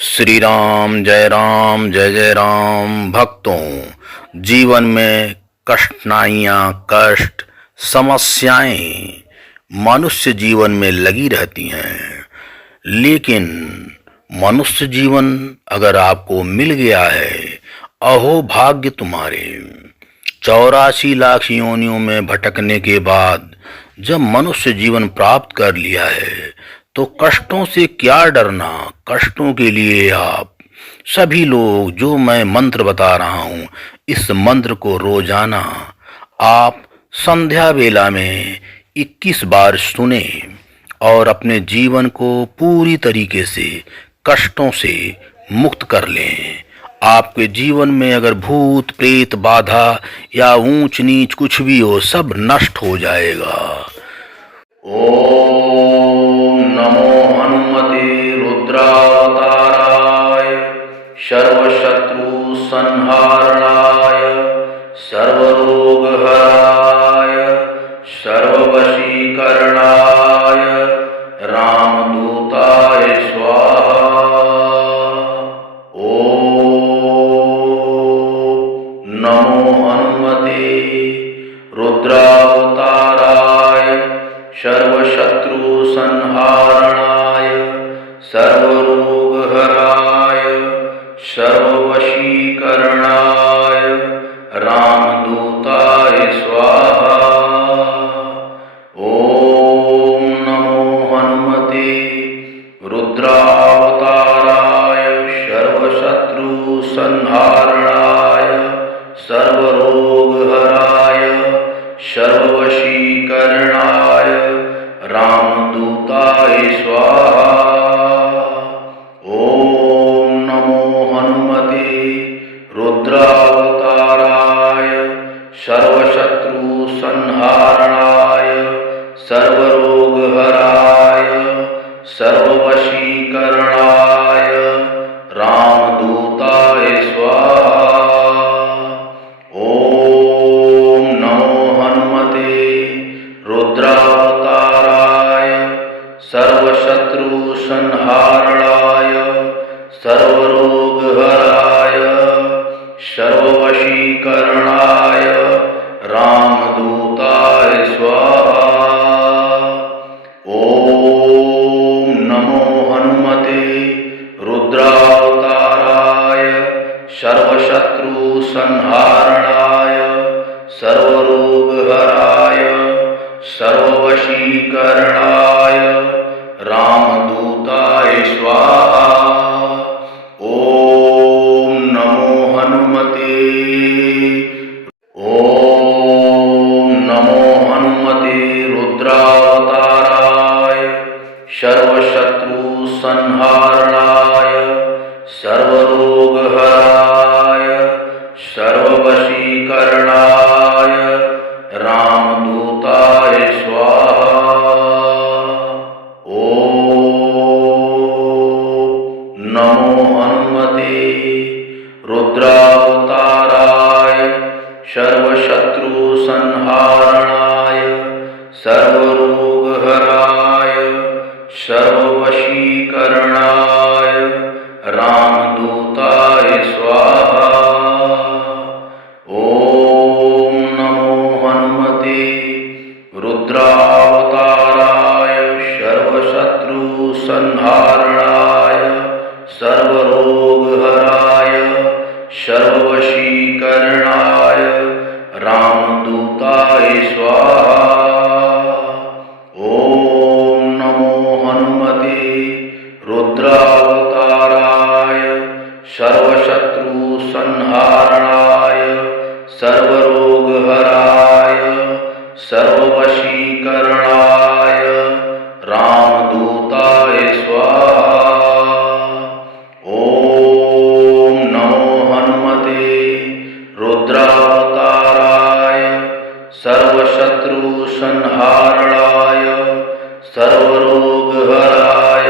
श्री राम जय जय राम। भक्तों, जीवन में कठिनाइयाँ, कष्ट, समस्याएं मनुष्य जीवन में लगी रहती हैं। लेकिन मनुष्य जीवन अगर आपको मिल गया है, अहो भाग्य तुम्हारे। 84 लाख योनियों में भटकने के बाद जब मनुष्य जीवन प्राप्त कर लिया है, तो कष्टों से क्या डरना। कष्टों के लिए आप सभी लोग, जो मैं मंत्र बता रहा हूँ, इस मंत्र को रोजाना आप संध्या वेला में 21 बार सुने और अपने जीवन को पूरी तरीके से कष्टों से मुक्त कर लें। आपके जीवन में अगर भूत प्रेत बाधा या ऊंच नीच कुछ भी हो, सब नष्ट हो जाएगा। ओम नमो हनुमते रुद्रावताराय सर्वशत्रु संहारणाय सर्वरोगहराय सर्ववशीकरणाय रामदूताय स्वाहा। ओम नमो हनुमते रुद्रावताराय सर्वशत्रु संहारणाय सर्वरोगहराय सर्ववशीकरणाय रामदूताय स्वाहा। ओम नमो हनुमते रुद्रावताराय सर्वशत्रु संहारणाय सर्वरोगहराय सर्ववशीकरणाय रामदूताय स्वाहा। ओम नमो हनुमते रुद्रावताराय सर्वशत्रु संहारणाय सर्वरोगहराय सर्ववशीकरणाय रामदूताय स्वाहा। ओम नमो हनुमते रुद्रावताराय सर्वशत्रु संहारणाय सर्वरोगहराय सर्ववशीकरणाय रामदूताय स्वाहा। ओम नमो हनुमते रुद्रावताराय सर्वशत्रु संहारणाय सर्वरोगहराय सर्ववशीकरणाय रामदूताय स्वाहा। ओम नमो हनुमते रुद्रावताराय सर्वशत्रु संहारणाय सर्वरोगहराय सर्ववशीकरणाय रामदूताय स्वाहा। ओम नमो हनुमते रुद्रावताराय सर्वशत्रु संहारणाय सर्वरोगहराय सर्ववशीकरणाय रामदूताय स्वाहा। ओम नमो हनुमते रुद्रावताराय सर्वशत्रु संहारणाय सर्वरोगहराय सर्ववशीकरणाय रामदूताय स्वाहा। ओम नमो हनुमते रुद्रावताराय सर्वशत्रु संहारणाय सर्वरोगहराय सर्ववशीकरणाय रामदूताय स्वाहा। ओम नमो हनुमते रुद्रावताराय सर्वशत्रु संहारणाय सर्वरोगहराय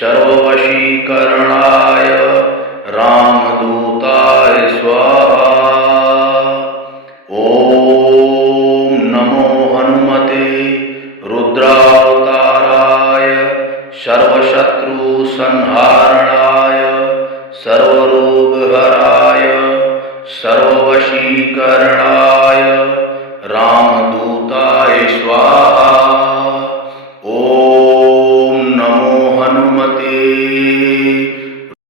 सर्ववशीकरणाय रामदूताय स्वाहा। सर्वरोगहराय सर्ववशीकरणाय रामदूताय स्वाहा।